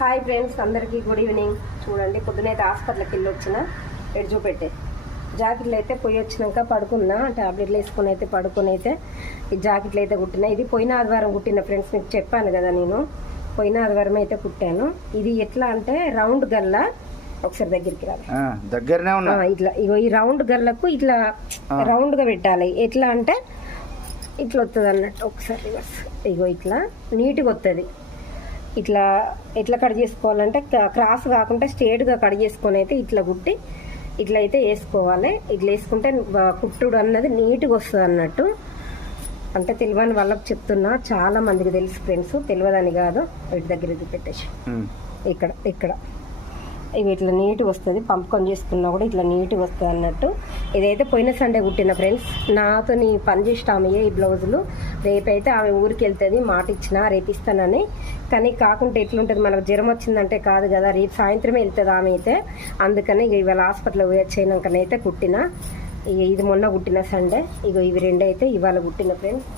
Hi friends అందరికీ good evening చూడండి పొద్దునైతే హాస్పిటల్కి వెళ్ళి వచ్చిన. ఎటు చూపెట్టే. జాకెట్లు అయితే పోయి వచ్చినాక పడుకున్నా. టాబ్లెట్లు వేసుకుని అయితే పడుకుని అయితే ఈ జాకెట్లు అయితే కుట్టినా. ఇది పోయిన ఆదివారం కుట్టిన ఫ్రెండ్స్ మీకు చెప్పాను కదా నేను. పోయిన ఆదివారం అయితే కుట్టాను. ఇది ఎట్లా అంటే రౌండ్ గల్ల ఒకసారి దగ్గరికి దగ్గరనే ఉన్నా. ఇట్లా ఇగో ఈ రౌండ్ గల్లకు ఇట్లా ఆ. రౌండ్గా పెట్టాలి. ఎట్లా అంటే ఇట్లా వస్తుంది అన్నట్టు ఒకసారి. ఇగో ఇట్లా నీట్గా వస్తుంది ఇట్లా ఎట్లా కట్ చేసుకోవాలంటే క్రాస్ కాకుండా స్ట్రేట్గా కట్ చేసుకొని అయితే ఇట్లా కుట్టి ఇట్లా అయితే వేసుకోవాలి. ఇట్లా వేసుకుంటే కుట్టుడు అన్నది నీట్గా వస్తుంది అన్నట్టు. అంటే తెలియని వాళ్ళకి చెప్తున్నా. చాలా మందికి తెలుసు ఫ్రెండ్స్ తెలియదని కాదు. వీటి దగ్గర ఇది పెట్టేసి. ఇక్కడ ఇక్కడ. ఇవి ఇట్లా నీట్గా వస్తుంది. పంపుకొని చేసుకున్నా కూడా ఇట్లా నీట్గా వస్తుంది అన్నట్టు. ఇదైతే పోయిన సండే కుట్టిన ఫ్రెండ్స్. నాతో నీ పని చేసిన ఆమెయే ఈ బ్లౌజులు. రేపైతే ఆమె ఊరికి వెళ్తుంది. మాట ఇచ్చిన రేపు ఇస్తానని. కానీ కాకుంటే ఎట్లుంటుంది? మనకు జ్వరం వచ్చిందంటే కాదు కదా. రేపు సాయంత్రమే వెళ్తుంది ఆమె అయితే. అందుకని ఇక ఇవాళ హాస్పిటల్ పోయి వచ్చేనాకనైతే కుట్టిన. ఇక ఇది మొన్న కుట్టిన సండే. ఇక ఇవి రెండు అయితే ఇవాళ కుట్టిన ఫ్రెండ్స్.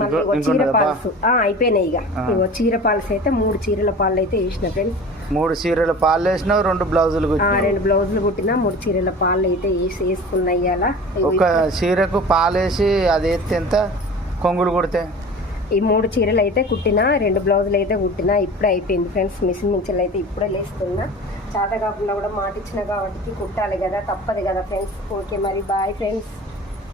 మళ్ళీ ఇగో చీర? పాల్స్. అయిపోయినాయి ఇక. ఇగో చీర పాల్స్ అయితే మూడు చీరల పాలు అయితే వేసిన ఫ్రెండ్స్. మూడు చీరలు పాలు వేసినావు రెండు బ్లౌజులు రెండు బ్లౌజులు కుట్టినా మూడు చీరల పాలు అయితే వేసి వేసుకున్నా ఇవాళ ఒక చీరకు పాలు వేసి అది ఎత్తి ఎంత? కొంగులు కుడితే? ఈ మూడు చీరలు అయితే కుట్టినా రెండు బ్లౌజులు అయితే కుట్టినా ఇప్పుడే అయిపోయింది ఫ్రెండ్స్. మిషన్ మించలు అయితే ఇప్పుడే లేస్తున్నా. చేత కాకుండా కూడా మాట ఇచ్చిన కాబట్టి కుట్టాలి కదా తప్పదు కదా ఫ్రెండ్స్. ఓకే మరి బాయ్ ఫ్రెండ్స్.